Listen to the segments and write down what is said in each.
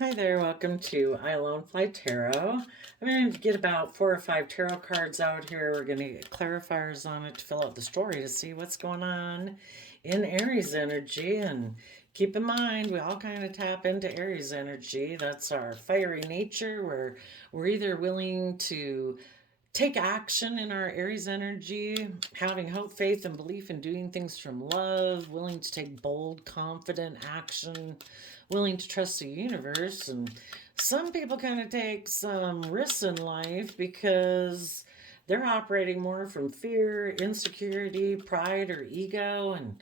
Hi there, welcome to I Alone Fly Tarot. I'm going to get about 4 or 5 tarot cards out here. We're going to get clarifiers on it to fill out the story to see what's going on in Aries energy. And keep in mind, we all kind of tap into Aries energy. That's our fiery nature where we're either willing to take action in our Aries energy, having hope, faith, and belief in doing things from love, willing to take bold, confident action, willing to trust the universe. And some people kind of take some risks in life because they're operating more from fear, insecurity, pride, or ego. And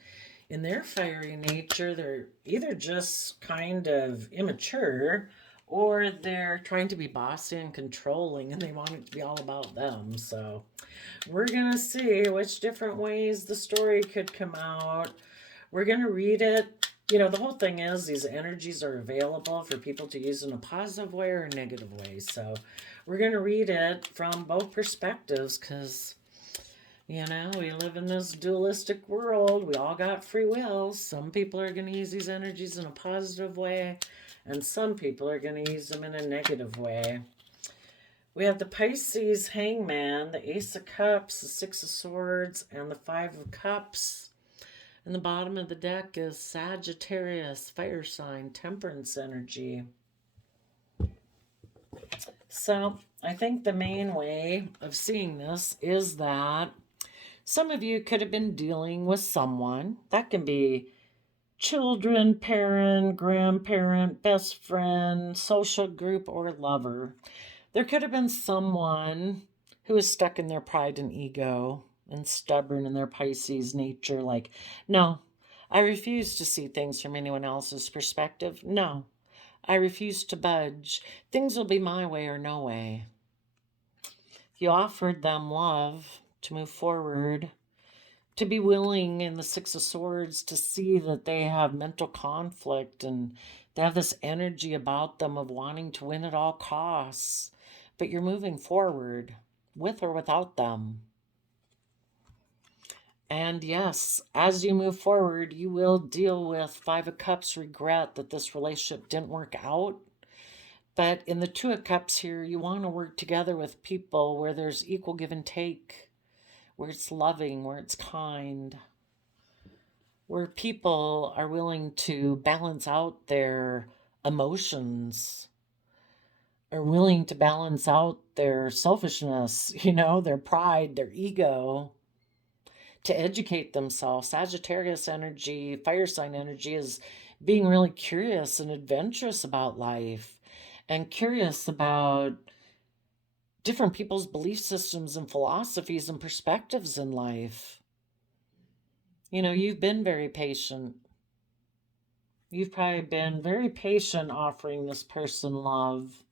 in their fiery nature, they're either just kind of immature or they're trying to be bossy and controlling and they want it to be all about them. So we're going to see which different ways the story could come out. We're going to read it. You know, the whole thing is these energies are available for people to use in a positive way or a negative way. So we're going to read it from both perspectives because, you know, we live in this dualistic world. We all got free will. Some people are going to use these energies in a positive way, and some people are going to use them in a negative way. We have the Pisces Hangman, the Ace of Cups, the Six of Swords, and the Five of Cups. And the bottom of the deck is Sagittarius, fire sign, temperance energy. So I think the main way of seeing this is that some of you could have been dealing with someone. That can be children, parent, grandparent, best friend, social group, or lover. There could have been someone who is stuck in their pride and ego and stubborn in their Pisces nature, like, no, I refuse to see things from anyone else's perspective. No, I refuse to budge. Things will be my way or no way. You offered them love to move forward, to be willing in the Six of Swords to see that they have mental conflict and they have this energy about them of wanting to win at all costs. But you're moving forward with or without them. And yes, as you move forward, you will deal with Five of Cups regret that this relationship didn't work out. But in the Two of Cups here, you want to work together with people where there's equal give and take, where it's loving, where it's kind, where people are willing to balance out their emotions, are willing to balance out their selfishness, their pride, their ego, to educate themselves. Sagittarius energy, fire sign energy is being really curious and adventurous about life and curious about different people's belief systems and philosophies and perspectives in life. You've been very patient. You've probably been very patient offering this person love.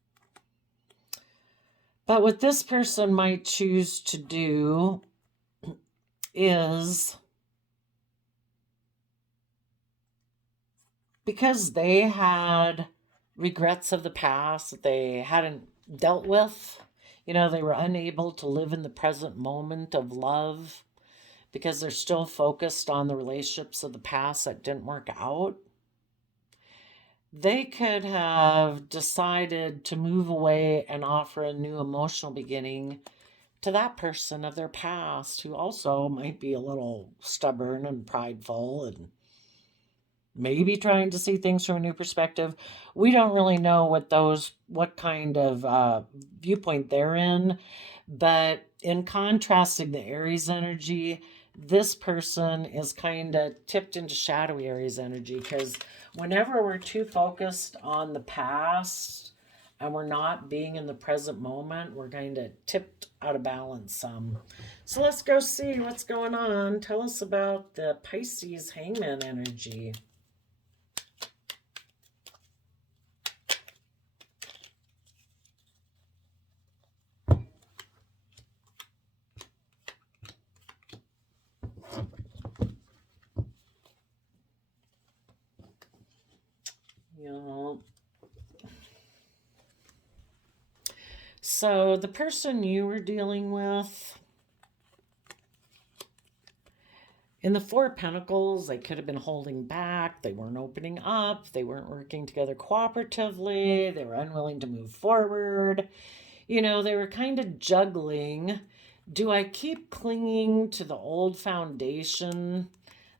But what this person might choose to do is, because they had regrets of the past that they hadn't dealt with, they were unable to live in the present moment of love because they're still focused on the relationships of the past that didn't work out. They could have decided to move away and offer a new emotional beginning to that person of their past who also might be a little stubborn and prideful and maybe trying to see things from a new perspective. We don't really know what kind of viewpoint they're in, but in contrasting the Aries energy, this person is kind of tipped into shadowy Aries energy, because whenever we're too focused on the past and we're not being in the present moment, we're kind of tipped out of balance some. So let's go see what's going on. Tell us about the Pisces Hangman energy. So the person you were dealing with In the Four of Pentacles, they could have been holding back. They weren't opening up. They weren't working together cooperatively. They were unwilling to move forward. You know, they were kind of juggling. Do I keep clinging to the old foundation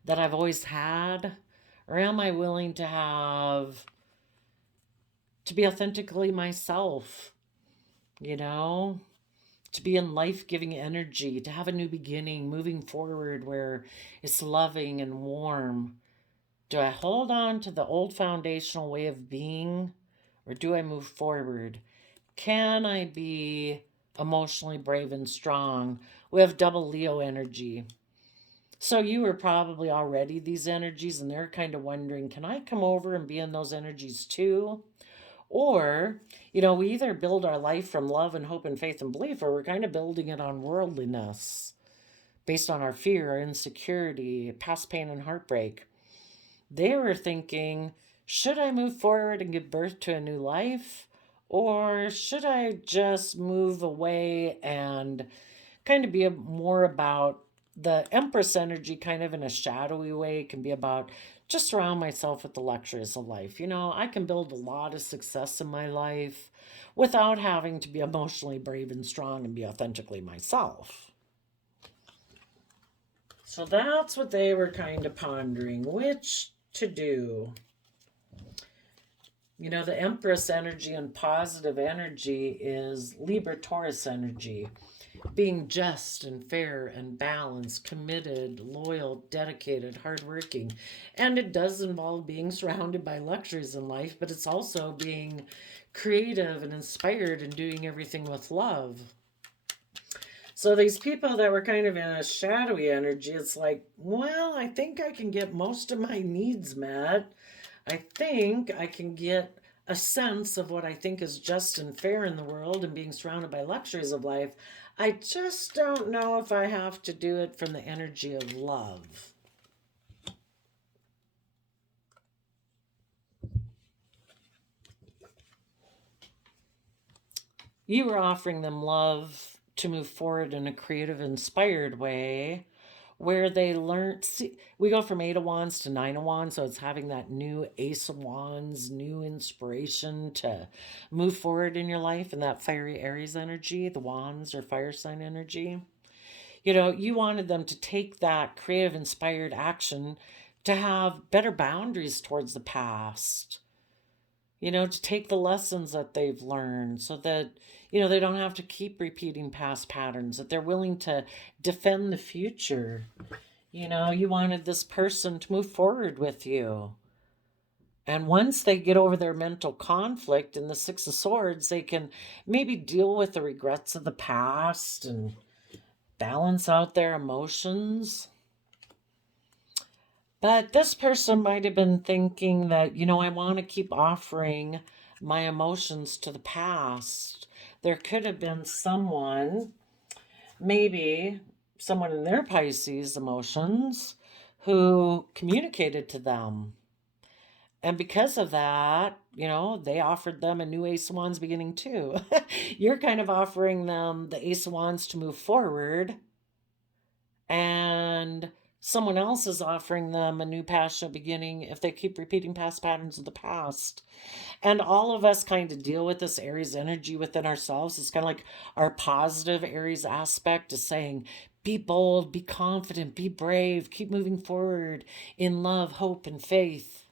that I've always had? Or am I willing to be authentically myself? You know, to be in life-giving energy, to have a new beginning, moving forward where it's loving and warm. Do I hold on to the old foundational way of being, or do I move forward? Can I be emotionally brave and strong? We have double Leo energy. So you were probably already these energies, and they're kind of wondering, can I come over and be in those energies too? Or, you know, we either build our life from love and hope and faith and belief, or we're kind of building it on worldliness based on our fear, our insecurity, past pain and heartbreak. They were thinking, should I move forward and give birth to a new life? Or should I just move away and kind of be more about the Empress energy, kind of in a shadowy way, can be about just surround myself with the luxuries of life. You know, I can build a lot of success in my life without having to be emotionally brave and strong and be authentically myself. So that's what they were kind of pondering, which to do. You know, the Empress energy and positive energy is Libra Taurus energy. Being just and fair and balanced, committed, loyal, dedicated, hardworking. And it does involve being surrounded by luxuries in life, but it's also being creative and inspired and doing everything with love. So these people that were kind of in a shadowy energy, it's like, well, I think I can get most of my needs met. I think I can get a sense of what I think is just and fair in the world and being surrounded by luxuries of life. I just don't know if I have to do it from the energy of love. You were offering them love to move forward in a creative, inspired way where they learned. See, we go from 8 of Wands to 9 of Wands, so it's having that new Ace of Wands, new inspiration to move forward in your life, and that fiery Aries energy, the Wands or fire sign energy. You know, you wanted them to take that creative, inspired action to have better boundaries towards the past. You know, to take the lessons that they've learned so that, you know, they don't have to keep repeating past patterns, that they're willing to defend the future. You know, you wanted this person to move forward with you. And once they get over their mental conflict in the Six of Swords, they can maybe deal with the regrets of the past and balance out their emotions. But this person might have been thinking that, you know, I want to keep offering my emotions to the past. There could have been someone, maybe someone in their Pisces emotions, who communicated to them. And because of that, you know, they offered them a new Ace of Wands beginning too. You're kind of offering them the Ace of Wands to move forward. And someone else is offering them a new passionate beginning if they keep repeating past patterns of the past. And all of us kind of deal with this Aries energy within ourselves. It's kind of like our positive Aries aspect is saying, be bold, be confident, be brave, keep moving forward in love, hope, and faith.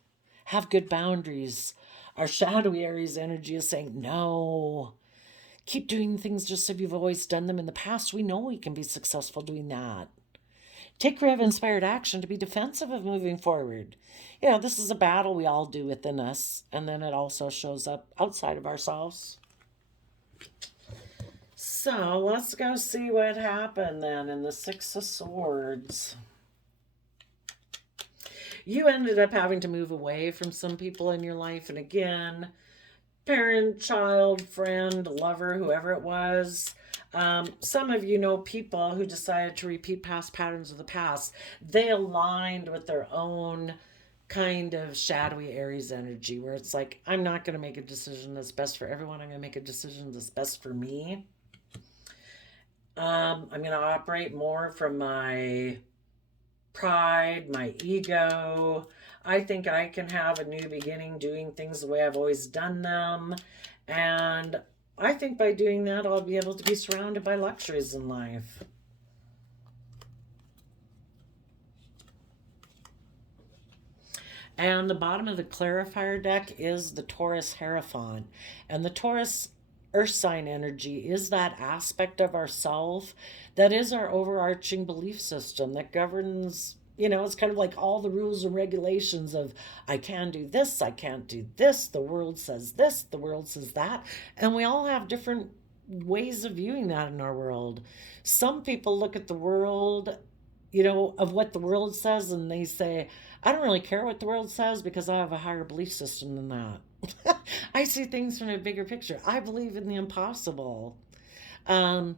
Have good boundaries. Our shadowy Aries energy is saying, no, keep doing things just as you've always done them in the past. We know we can be successful doing that. Take creative, inspired action to be defensive of moving forward. You know, this is a battle we all do within us, and then it also shows up outside of ourselves. So let's go see what happened then in the Six of Swords. You ended up having to move away from some people in your life, and again, parent, child, friend, lover, whoever it was. Some of you know people who decided to repeat past patterns of the past. They aligned with their own kind of shadowy Aries energy where it's like, I'm not going to make a decision that's best for everyone. I'm going to make a decision that's best for me. I'm going to operate more from my pride, my ego. I think I can have a new beginning doing things the way I've always done them. And I think by doing that, I'll be able to be surrounded by luxuries in life. And the bottom of the clarifier deck is the Taurus Hierophant. And the Taurus earth sign energy is that aspect of ourself that is our overarching belief system that governs, it's kind of like all the rules and regulations of I can do this, I can't do this, the world says this, the world says that. And we all have different ways of viewing that in our world. Some people look at the world, of what the world says, and they say, I don't really care what the world says because I have a higher belief system than that. I see things from a bigger picture. I believe in the impossible. Um,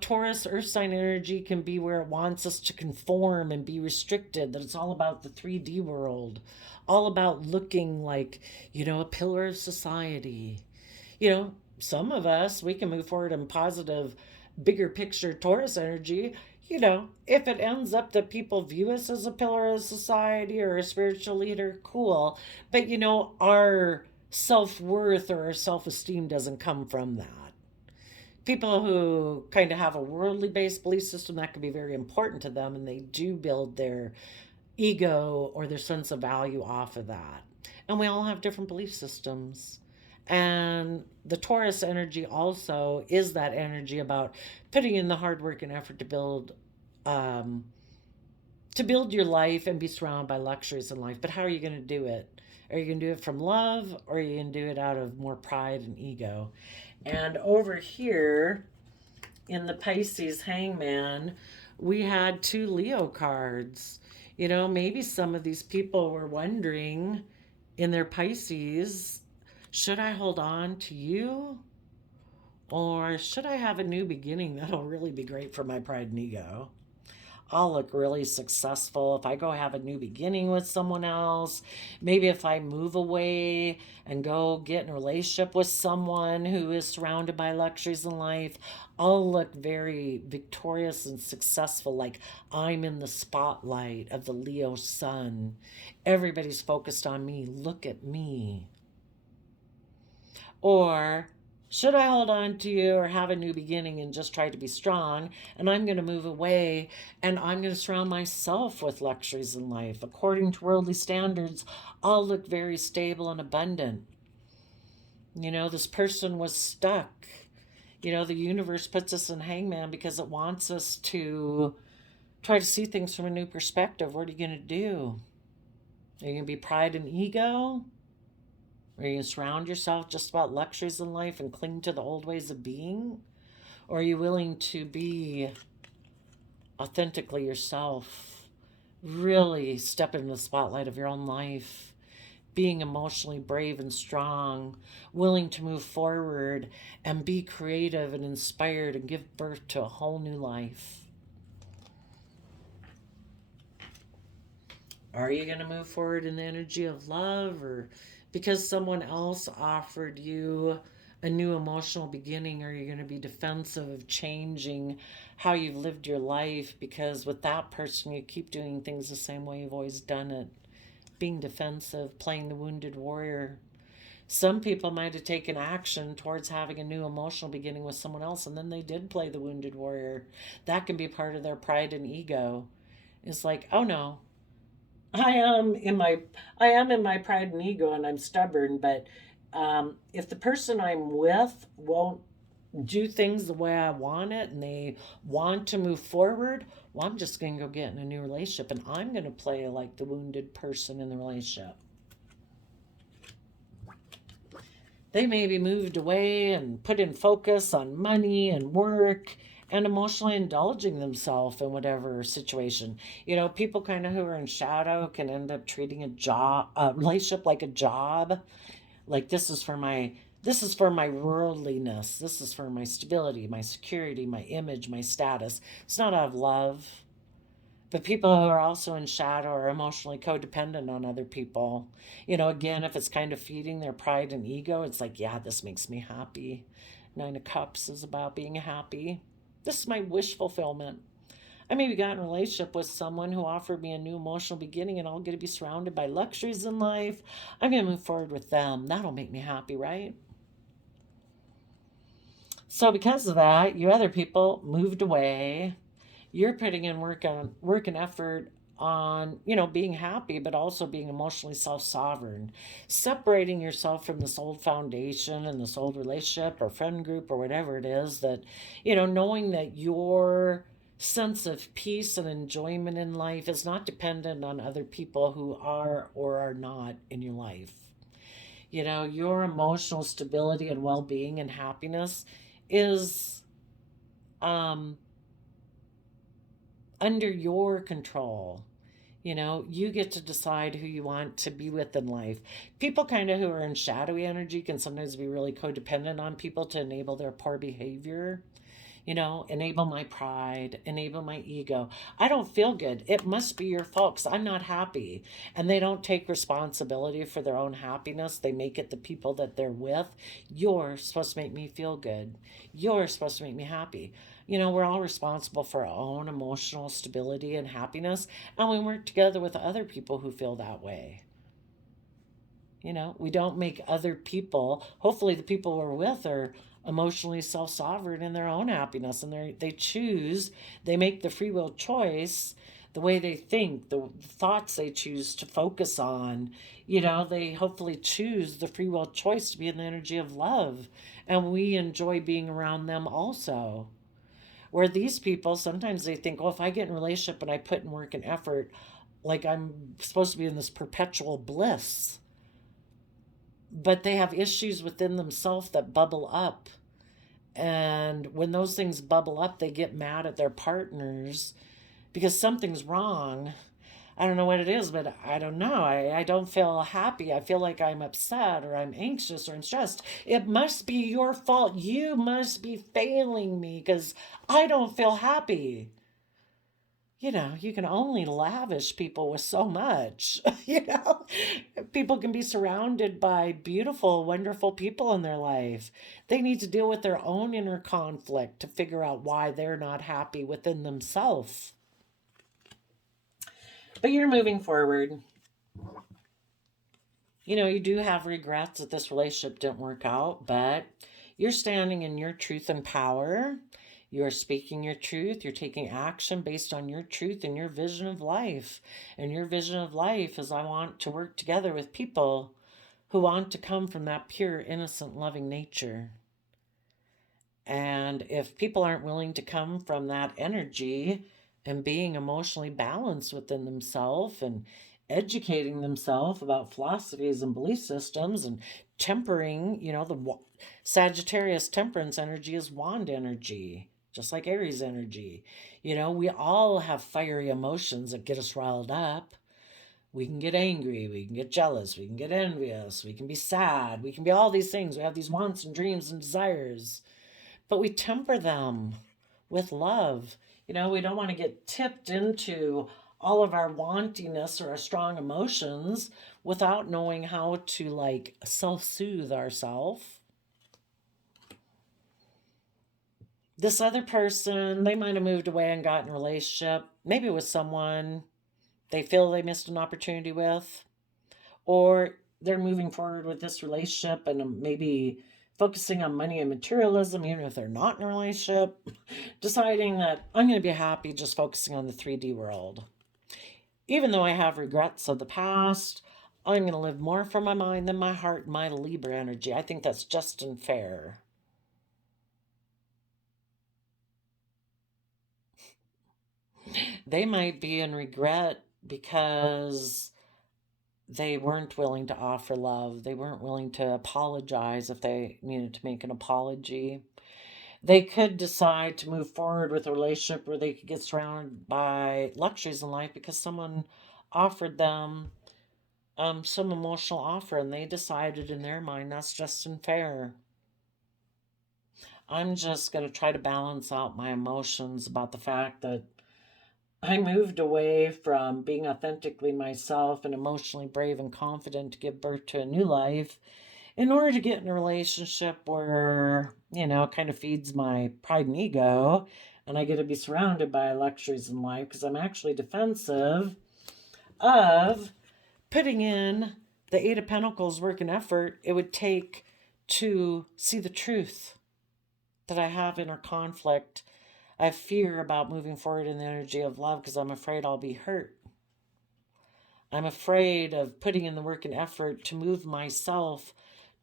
Taurus earth sign energy can be where it wants us to conform and be restricted, that it's all about the 3D world, all about looking like, a pillar of society. Some of us, we can move forward in positive, bigger picture Taurus energy. If it ends up that people view us as a pillar of society or a spiritual leader, cool. But, our self worth or our self esteem doesn't come from that. People who kind of have a worldly based belief system, that can be very important to them, and they do build their ego or their sense of value off of that. And we all have different belief systems. And the Taurus energy also is that energy about putting in the hard work and effort um, to build your life and be surrounded by luxuries in life. But how are you going to do it? Are you going to do it from love, or are you going to do it out of more pride and ego? And over here in the Pisces Hangman, we had 2 Leo cards. Maybe some of these people were wondering in their Pisces, should I hold on to you? Or should I have a new beginning that'll really be great for my pride and ego? I'll look really successful if I go have a new beginning with someone else. Maybe if I move away and go get in a relationship with someone who is surrounded by luxuries in life, I'll look very victorious and successful, like I'm in the spotlight of the Leo sun. Everybody's focused on me. Look at me. Or should I hold on to you or have a new beginning and just try to be strong? And I'm going to move away and I'm going to surround myself with luxuries in life. According to worldly standards, I'll look very stable and abundant. This person was stuck. The universe puts us in hangman because it wants us to try to see things from a new perspective. What are you going to do? Are you going to be pride and ego? Are you going to surround yourself just about luxuries in life and cling to the old ways of being? Or are you willing to be authentically yourself? Really step into the spotlight of your own life, being emotionally brave and strong, willing to move forward and be creative and inspired and give birth to a whole new life. Are you going to move forward in the energy of love, or because someone else offered you a new emotional beginning, are you going to be defensive of changing how you've lived your life? Because with that person, you keep doing things the same way you've always done it. Being defensive, playing the wounded warrior. Some people might have taken action towards having a new emotional beginning with someone else, and then they did play the wounded warrior. That can be part of their pride and ego. It's like, oh no, I am in my pride and ego, and I'm stubborn. But if the person I'm with won't do things the way I want it, and they want to move forward, well, I'm just going to go get in a new relationship, and I'm going to play like the wounded person in the relationship. They may be moved away and put in focus on money and work and emotionally indulging themselves in whatever situation. People kind of who are in shadow can end up treating a relationship like a job. Like this is for my worldliness. This is for my stability, my security, my image, my status. It's not out of love. But people who are also in shadow are emotionally codependent on other people. Again, if it's kind of feeding their pride and ego, it's like, yeah, this makes me happy. 9 of Cups is about being happy. This is my wish fulfillment. I maybe got in a relationship with someone who offered me a new emotional beginning and I'll get to be surrounded by luxuries in life. I'm going to move forward with them. That'll make me happy, right? So because of that, you other people moved away. You're putting in work and effort on, being happy, but also being emotionally self-sovereign, separating yourself from this old foundation and this old relationship or friend group or whatever it is that, knowing that your sense of peace and enjoyment in life is not dependent on other people who are or are not in your life. Your emotional stability and well-being and happiness is um under your control. You get to decide who you want to be with in life. People kind of who are in shadowy energy can sometimes be really codependent on people to enable their poor behavior. Enable my pride, enable my ego. I don't feel good. It must be your fault because I'm not happy. And they don't take responsibility for their own happiness. They make it the people that they're with. You're supposed to make me feel good. You're supposed to make me happy. We're all responsible for our own emotional stability and happiness. And we work together with other people who feel that way. We don't make other people, hopefully, the people we're with are emotionally self-sovereign in their own happiness, and they make the free will choice, the way they think, the thoughts they choose to focus on. They hopefully choose the free will choice to be in the energy of love, and we enjoy being around them also. Where these people, sometimes they think, oh, if I get in a relationship and I put in work and effort, like I'm supposed to be in this perpetual bliss. But they have issues within themselves that bubble up. And when those things bubble up, they get mad at their partners because something's wrong. I don't know what it is, but I don't know. I don't feel happy. I feel like I'm upset or I'm anxious or I'm stressed. It must be your fault. You must be failing me because I don't feel happy. You can only lavish people with so much. People can be surrounded by beautiful, wonderful people in their life. They need to deal with their own inner conflict to figure out why they're not happy within themselves. But you're moving forward. You do have regrets that this relationship didn't work out, but you're standing in your truth and power. You're speaking your truth. You're taking action based on your truth and your vision of life. And your vision of life is I want to work together with people who want to come from that pure, innocent, loving nature. And if people aren't willing to come from that energy and being emotionally balanced within themselves and educating themselves about philosophies and belief systems and tempering, the Sagittarius temperance energy is wand energy, just like Aries energy. We all have fiery emotions that get us riled up. We can get angry, we can get jealous, we can get envious, we can be sad, we can be all these things. We have these wants and dreams and desires, but we temper them with love. We don't want to get tipped into all of our wantiness or our strong emotions without knowing how to self-soothe ourselves. This other person, they might have moved away and gotten a relationship, maybe with someone they feel they missed an opportunity with, or they're moving forward with this relationship and maybe focusing on money and materialism, even if they're not in a relationship, deciding that I'm going to be happy just focusing on the 3D world. Even though I have regrets of the past, I'm going to live more from my mind than my heart and my Libra energy. I think that's just and fair. They might be in regret because they weren't willing to offer love. They weren't willing to apologize if they needed to make an apology. They could decide to move forward with a relationship where they could get surrounded by luxuries in life because someone offered them some emotional offer and they decided in their mind that's just and fair. I'm just going to try to balance out my emotions about the fact that I moved away from being authentically myself and emotionally brave and confident to give birth to a new life in order to get in a relationship where, it kind of feeds my pride and ego And I get to be surrounded by luxuries in life because I'm actually defensive of putting in the Eight of Pentacles work and effort it would take to see the truth that I have inner conflict. I have fear about moving forward in the energy of love because I'm afraid I'll be hurt. I'm afraid of putting in the work and effort to move myself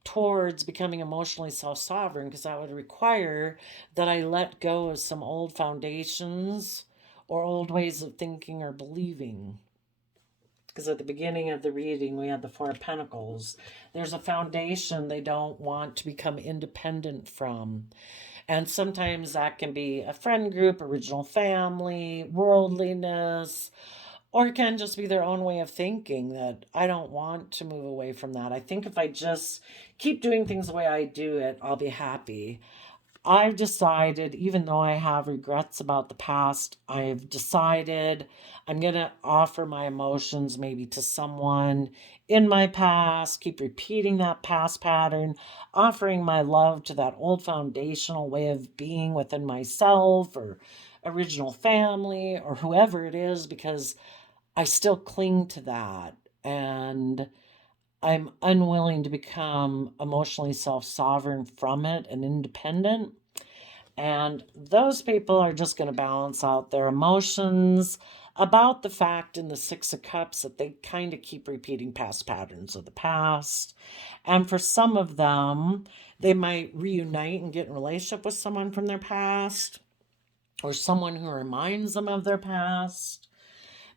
towards becoming emotionally self-sovereign because that would require that I let go of some old foundations or old ways of thinking or believing. Because at the beginning of the reading, we had the Four of Pentacles. There's a foundation they don't want to become independent from. And sometimes that can be a friend group, original family, worldliness, or it can just be their own way of thinking that I don't want to move away from that. I think if I just keep doing things the way I do it, I'll be happy. I've decided, even though I have regrets about the past, I've decided I'm going to offer my emotions maybe to someone in my past, keep repeating that past pattern, offering my love to that old foundational way of being within myself or original family or whoever it is, because I still cling to that. And I'm unwilling to become emotionally self-sovereign from it and independent. And those people are just going to balance out their emotions about the fact in the Six of Cups that they kind of keep repeating past patterns of the past. And for some of them, they might reunite and get in a relationship with someone from their past or someone who reminds them of their past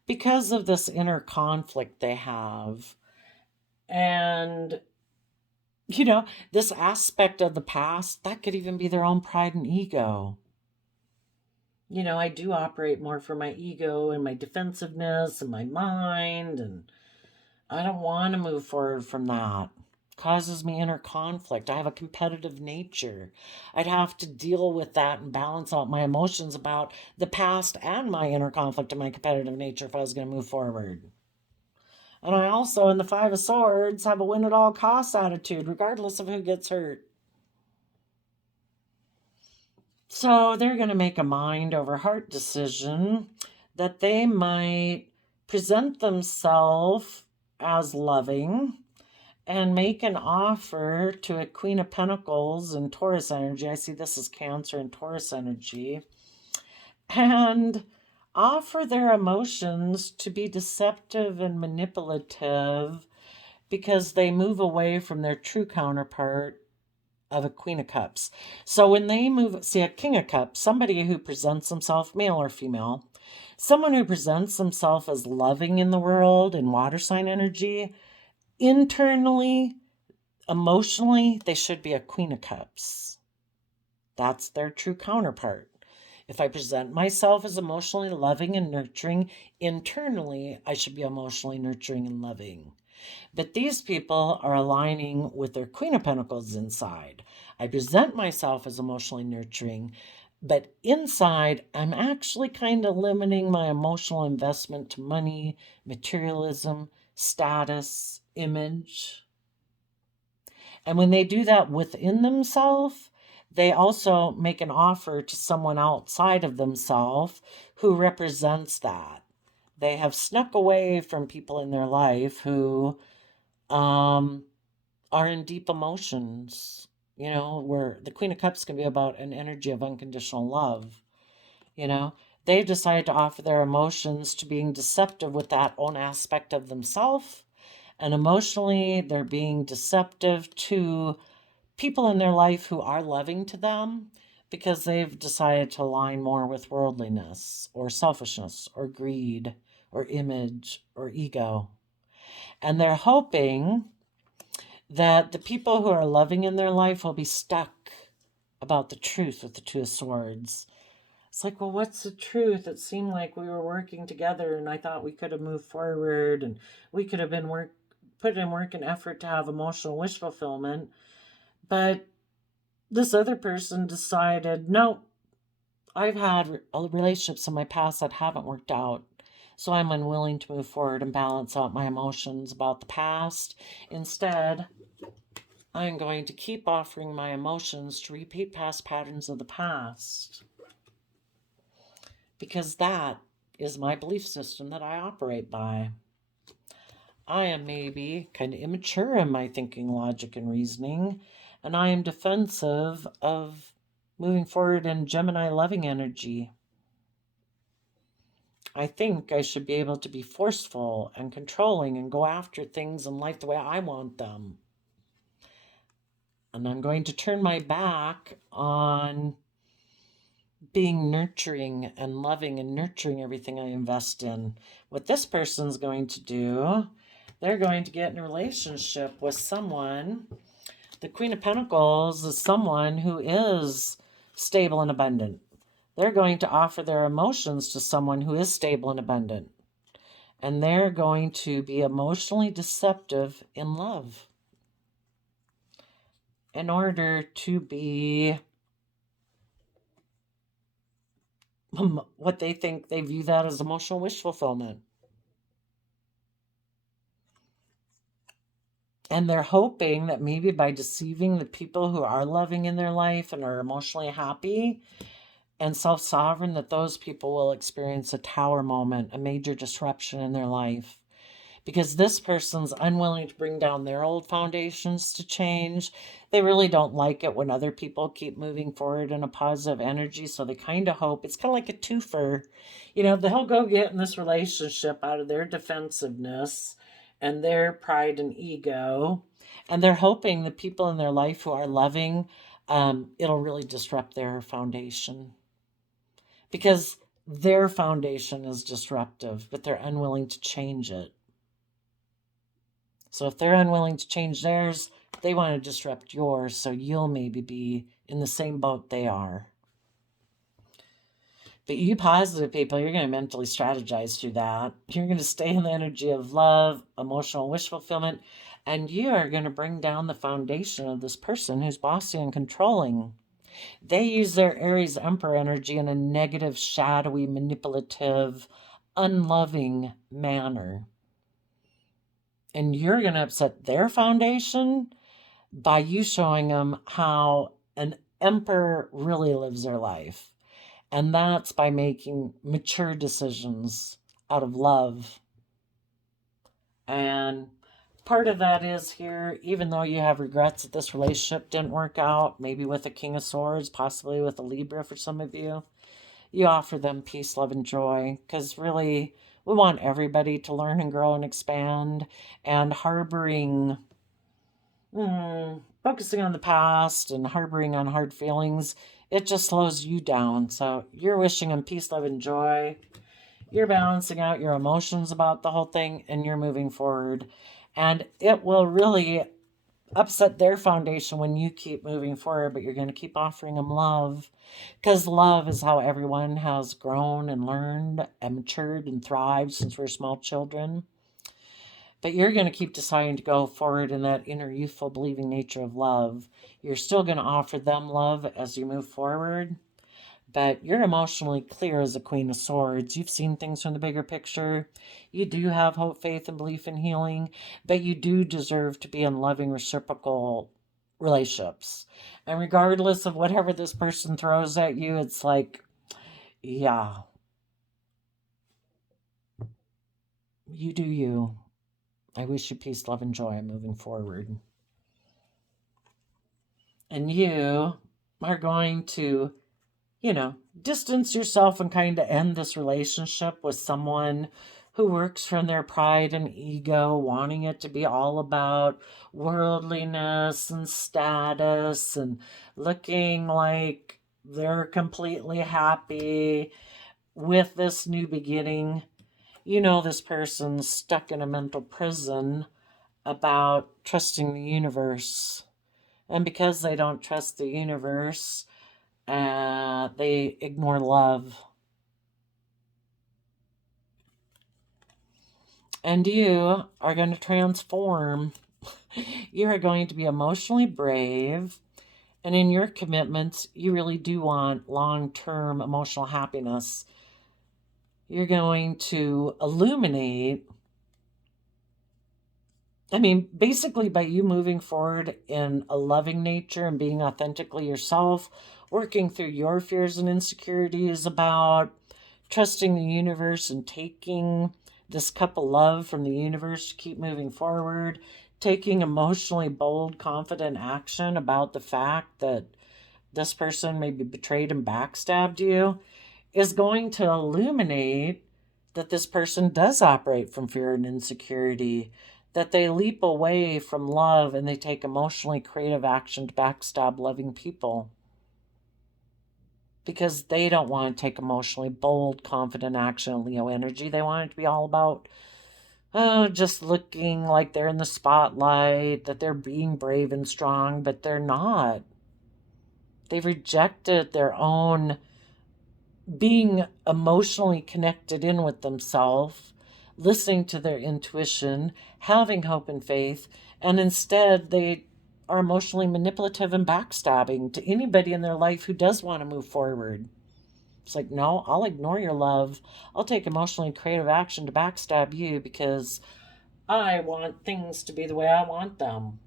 because of this inner conflict they have. And, you know, this aspect of the past, that could even be their own pride and ego. You know, I do operate more for my ego and my defensiveness and my mind, and I don't want to move forward from that. It causes me inner conflict. I have a competitive nature. I'd have to deal with that and balance out my emotions about the past and my inner conflict and my competitive nature if I was going to move forward. And I also, in the Five of Swords, have a win at all costs attitude, regardless of who gets hurt. So they're going to make a mind over heart decision that they might present themselves as loving and make an offer to a Queen of Pentacles and Taurus energy. I see this as Cancer and Taurus energy. And offer their emotions to be deceptive and manipulative because they move away from their true counterpart of a Queen of Cups. So when they move, see a King of Cups, somebody who presents himself, male or female, someone who presents themselves as loving in the world in water sign energy, internally, emotionally, they should be a Queen of Cups. That's their true counterpart. If I present myself as emotionally loving and nurturing, internally, I should be emotionally nurturing and loving. But these people are aligning with their Queen of Pentacles inside. I present myself as emotionally nurturing, but inside, I'm actually kind of limiting my emotional investment to money, materialism, status, image. And when they do that within themselves, they also make an offer to someone outside of themselves who represents that. They have snuck away from people in their life who are in deep emotions, you know, where the Queen of Cups can be about an energy of unconditional love. You know, they've decided to offer their emotions to being deceptive with that own aspect of themselves. And emotionally, they're being deceptive to people in their life who are loving to them because they've decided to align more with worldliness or selfishness or greed or image or ego. And they're hoping that the people who are loving in their life will be stuck about the truth with the Two of Swords. It's like, well, what's the truth? It seemed like we were working together and I thought we could have moved forward and we could have been put in work and effort to have emotional wish fulfillment. But this other person decided, no, I've had relationships in my past that haven't worked out. So I'm unwilling to move forward and balance out my emotions about the past. Instead, I'm going to keep offering my emotions to repeat past patterns of the past. because that is my belief system that I operate by. I am maybe kind of immature in my thinking, logic, and reasoning, and I am defensive of moving forward in Gemini loving energy. I think I should be able to be forceful and controlling and go after things in life the way I want them. And I'm going to turn my back on being nurturing and loving and nurturing everything I invest in. What this person's going to do, they're going to get in a relationship with someone. The Queen of Pentacles is someone who is stable and abundant. They're going to offer their emotions to someone who is stable and abundant. And they're going to be emotionally deceptive in love in order to be what they think, they view that as emotional wish fulfillment. And they're hoping that maybe by deceiving the people who are loving in their life and are emotionally happy and self-sovereign, that those people will experience a tower moment, a major disruption in their life. Because this person's unwilling to bring down their old foundations to change. They really don't like it when other people keep moving forward in a positive energy. So they kind of hope, it's kind of like a twofer. You know, they'll go get in this relationship out of their defensiveness and their pride and ego. And they're hoping the people in their life who are loving, it'll really disrupt their foundation. Because their foundation is disruptive, but they're unwilling to change it. So if they're unwilling to change theirs, they want to disrupt yours, so you'll maybe be in the same boat they are. But you positive people, you're going to mentally strategize through that. You're going to stay in the energy of love, emotional wish fulfillment, and you are going to bring down the foundation of this person who's bossy and controlling. They use their Aries Emperor energy in a negative, shadowy, manipulative, unloving manner. And you're going to upset their foundation by you showing them how an emperor really lives their life. And that's by making mature decisions out of love. And part of that is here, even though you have regrets that this relationship didn't work out, maybe with a King of Swords, possibly with a Libra for some of you, you offer them peace, love, and joy. Because really, we want everybody to learn and grow and expand. And harboring, focusing on the past and harboring on hard feelings, it just slows you down. So you're wishing them peace, love, and joy. You're balancing out your emotions about the whole thing, and you're moving forward. And it will really upset their foundation when you keep moving forward, but you're going to keep offering them love, because love is how everyone has grown and learned and matured and thrived since we're small children. But you're going to keep deciding to go forward in that inner youthful believing nature of love. You're still going to offer them love as you move forward, but you're emotionally clear as a Queen of Swords. You've seen things from the bigger picture. You do have hope, faith, and belief in healing, but you do deserve to be in loving, reciprocal relationships. And regardless of whatever this person throws at you, it's like, yeah, you do you. I wish you peace, love, and joy moving forward. And you are going to, distance yourself and kind of end this relationship with someone who works from their pride and ego, wanting it to be all about worldliness and status and looking like they're completely happy with this new beginning. This person's stuck in a mental prison about trusting the universe. And because they don't trust the universe, they ignore love. And you are going to transform. You are going to be emotionally brave. And in your commitments, you really do want long-term emotional happiness. You're going to illuminate. Basically by you moving forward in a loving nature and being authentically yourself, working through your fears and insecurities about trusting the universe and taking this cup of love from the universe to keep moving forward, taking emotionally bold, confident action about the fact that this person maybe betrayed and backstabbed you, is going to illuminate that this person does operate from fear and insecurity, that they leap away from love and they take emotionally creative action to backstab loving people because they don't want to take emotionally bold, confident action in Leo energy. They want it to be all about just looking like they're in the spotlight, that they're being brave and strong, but they're not. They've rejected their own being emotionally connected in with themselves, listening to their intuition, having hope and faith, and instead they are emotionally manipulative and backstabbing to anybody in their life who does want to move forward. It's like, no, I'll ignore your love. I'll take emotionally creative action to backstab you because I want things to be the way I want them.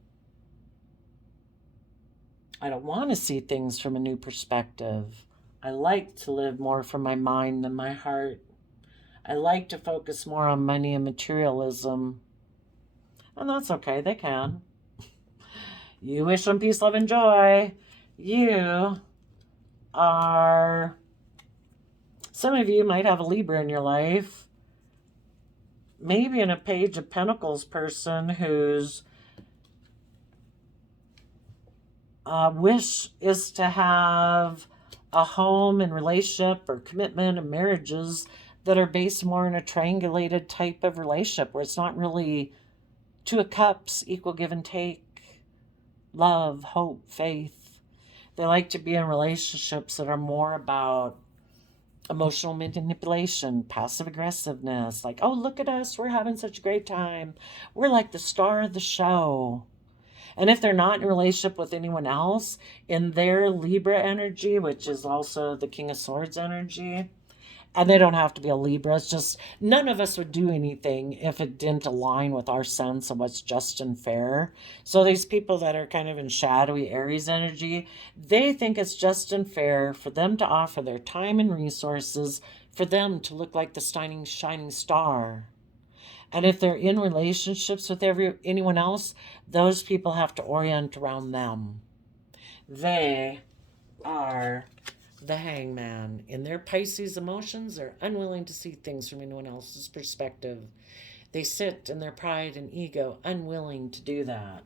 I don't want to see things from a new perspective. I like to live more from my mind than my heart. I like to focus more on money and materialism. And that's okay, they can. You wish them peace, love, and joy. You are... Some of you might have a Libra in your life. Maybe in a Page of Pentacles person whose wish is to have a home and relationship or commitment and marriages that are based more in a triangulated type of relationship where it's not really Two of Cups, equal give and take, love, hope, faith. They like to be in relationships that are more about emotional manipulation, passive aggressiveness, like, oh, look at us, we're having such a great time. We're like the star of the show. And if they're not in a relationship with anyone else, in their Libra energy, which is also the King of Swords energy, and they don't have to be a Libra, it's just none of us would do anything if it didn't align with our sense of what's just and fair. So these people that are kind of in shadowy Aries energy, they think it's just and fair for them to offer their time and resources for them to look like the shining star. And if they're in relationships with anyone else, those people have to orient around them. They are the Hangman. In their Pisces emotions, they're unwilling to see things from anyone else's perspective. They sit in their pride and ego, unwilling to do that.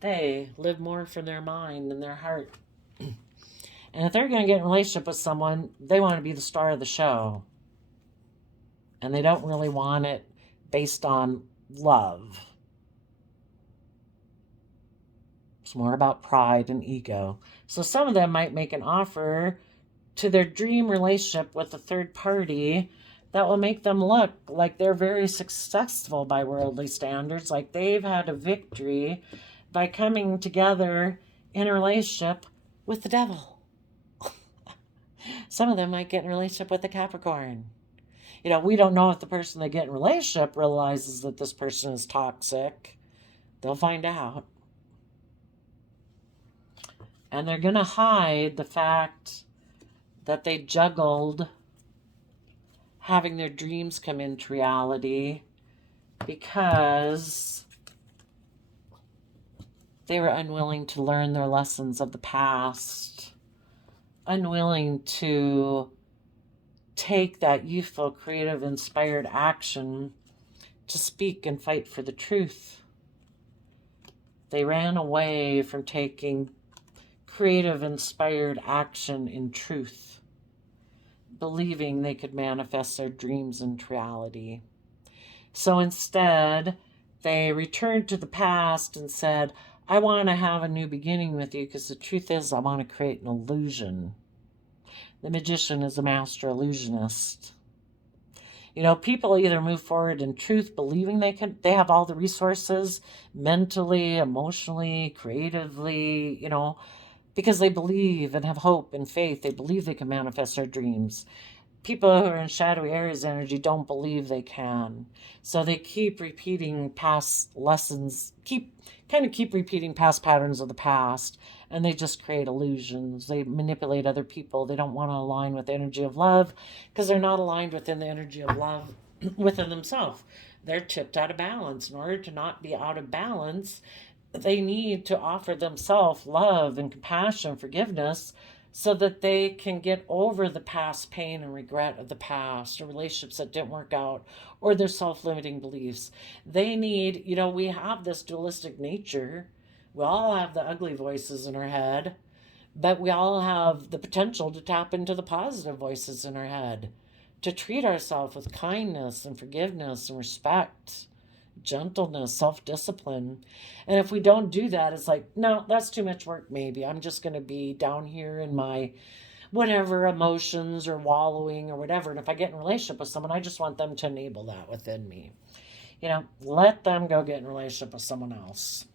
They live more from their mind than their heart. And if they're going to get in a relationship with someone, they want to be the star of the show. And they don't really want it based on love. It's more about pride and ego. So some of them might make an offer to their dream relationship with a third party that will make them look like they're very successful by worldly standards, like they've had a victory by coming together in a relationship with the devil. Some of them might get in a relationship with a Capricorn. You know, we don't know if the person they get in a relationship realizes that this person is toxic. They'll find out. And they're going to hide the fact that they juggled having their dreams come into reality because they were unwilling to learn their lessons of the past, unwilling to take that youthful, creative, inspired action to speak and fight for the truth. They ran away from taking creative, inspired action in truth, believing they could manifest their dreams into reality. So instead, they returned to the past and said, I want to have a new beginning with you because the truth is I want to create an illusion. The magician is a master illusionist. You know, people either move forward in truth, believing they have all the resources, mentally, emotionally, creatively, you know, because they believe and have hope and faith. They believe they can manifest their dreams. people who are in shadowy Aries energy don't believe they can. So they keep repeating past lessons, keep repeating past patterns of the past, and they just create illusions. They manipulate other people. They don't want to align with the energy of love because they're not aligned within the energy of love within themselves. They're tipped out of balance. In order to not be out of balance, they need to offer themselves love and compassion, forgiveness, so that they can get over the past pain and regret of the past, or relationships that didn't work out, or their self-limiting beliefs. They need, we have this dualistic nature. We all have the ugly voices in our head, but we all have the potential to tap into the positive voices in our head, to treat ourselves with kindness and forgiveness and respect, gentleness, self-discipline. And if we don't do that, it's like, no, that's too much work. Maybe I'm just going to be down here in my whatever emotions or wallowing or whatever. And if I get in a relationship with someone, I just want them to enable that within me. Let them go get in a relationship with someone else.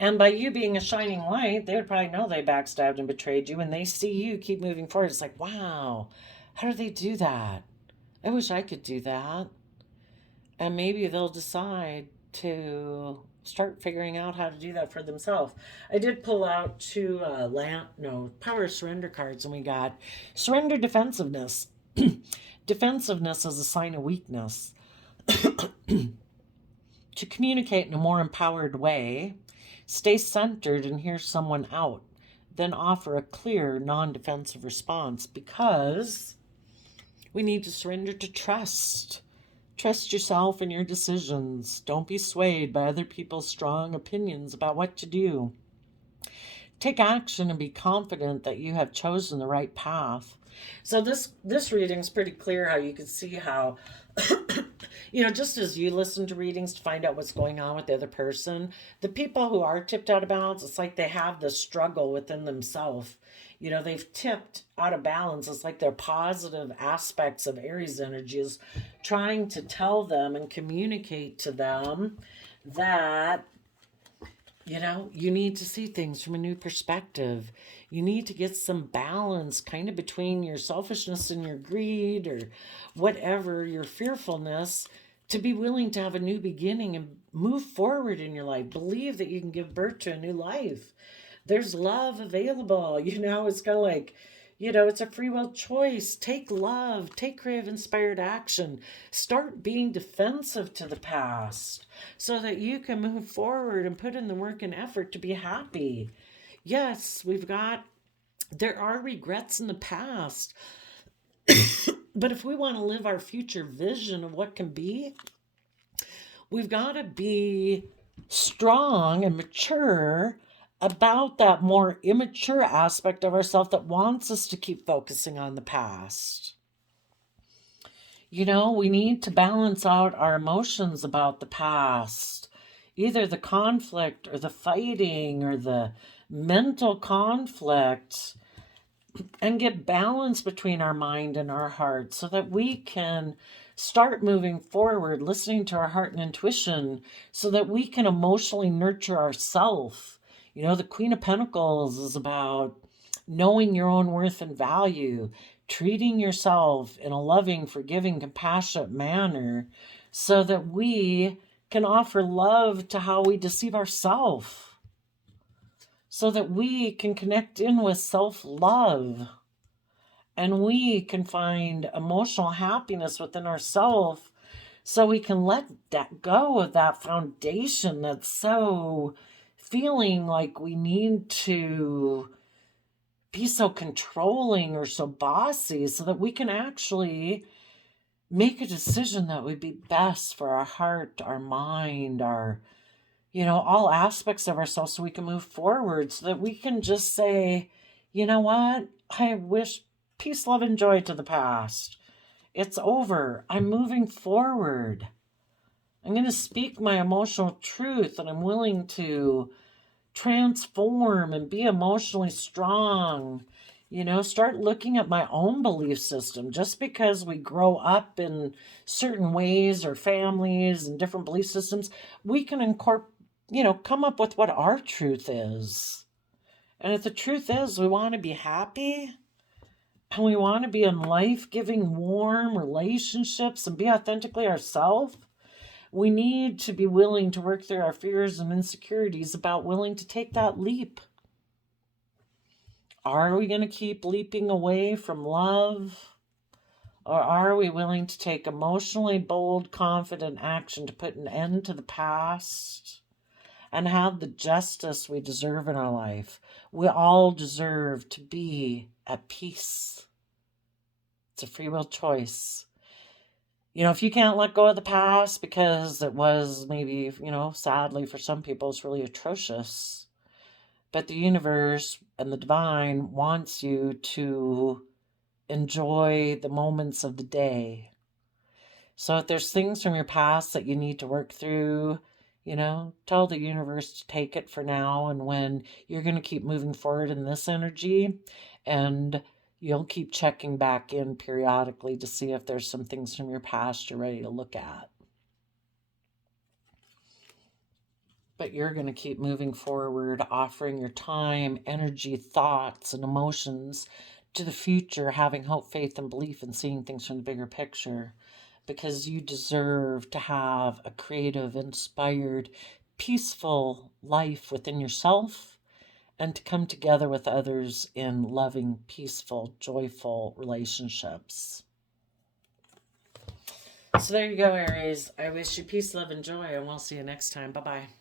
And by you being a shining light, they would probably know they backstabbed and betrayed you, and they see you keep moving forward. It's like, wow, how do they do that? I wish I could do that. And maybe they'll decide to start figuring out how to do that for themselves. I did pull out two power surrender cards, and we got surrender, defensiveness. Defensiveness is a sign of weakness. To communicate in a more empowered way, stay centered and hear someone out, then offer a clear, non-defensive response, because we need to surrender to trust. Trust yourself and your decisions. Don't be swayed by other people's strong opinions about what to do. Take action and be confident that you have chosen the right path. So this reading is pretty clear, how you can see how, just as you listen to readings to find out what's going on with the other person, the people who are tipped out of balance, it's like they have this struggle within themselves. They've tipped out of balance. It's like their positive aspects of Aries energy is trying to tell them and communicate to them that, you need to see things from a new perspective. You need to get some balance kind of between your selfishness and your greed, or whatever, your fearfulness, to be willing to have a new beginning and move forward in your life. Believe that you can give birth to a new life. There's love available. It's kind of like, it's a free will choice. Take love, take creative inspired action. Start being defensive to the past so that you can move forward and put in the work and effort to be happy. Yes, there are regrets in the past. But if we want to live our future vision of what can be, we've got to be strong and mature about that more immature aspect of ourselves that wants us to keep focusing on the past. We need to balance out our emotions about the past, either the conflict or the fighting or the mental conflict, and get balance between our mind and our heart so that we can start moving forward, listening to our heart and intuition, so that we can emotionally nurture ourselves. The Queen of Pentacles is about knowing your own worth and value, treating yourself in a loving, forgiving, compassionate manner, so that we can offer love to how we deceive ourselves, so that we can connect in with self-love, and we can find emotional happiness within ourselves, so we can let that go of that foundation that's so feeling like we need to be so controlling or so bossy, so that we can actually make a decision that would be best for our heart, our mind, our, all aspects of ourselves, so we can move forward, so that we can just say, you know what? I wish peace, love, and joy to the past. It's over. I'm moving forward. I'm going to speak my emotional truth, and I'm willing to transform and be emotionally strong. Start looking at my own belief system. Just because we grow up in certain ways or families and different belief systems, we can come up with what our truth is. And if the truth is we want to be happy, and we want to be in life-giving, warm relationships and be authentically ourselves, we need to be willing to work through our fears and insecurities about willing to take that leap. Are we going to keep leaping away from love? Or are we willing to take emotionally bold, confident action to put an end to the past and have the justice we deserve in our life? We all deserve to be at peace. It's a free will choice. You know, if you can't let go of the past because it was maybe, you know, sadly for some people, it's really atrocious. But the universe and the divine wants you to enjoy the moments of the day. So if there's things from your past that you need to work through, you know, tell the universe to take it for now. And when you're going to keep moving forward in this energy, and you'll keep checking back in periodically to see if there's some things from your past you're ready to look at. But you're going to keep moving forward, offering your time, energy, thoughts, and emotions to the future, having hope, faith, and belief, and seeing things from the bigger picture, because you deserve to have a creative, inspired, peaceful life within yourself and to come together with others in loving, peaceful, joyful relationships. So there you go, Aries. I wish you peace, love, and joy, and we'll see you next time. Bye-bye.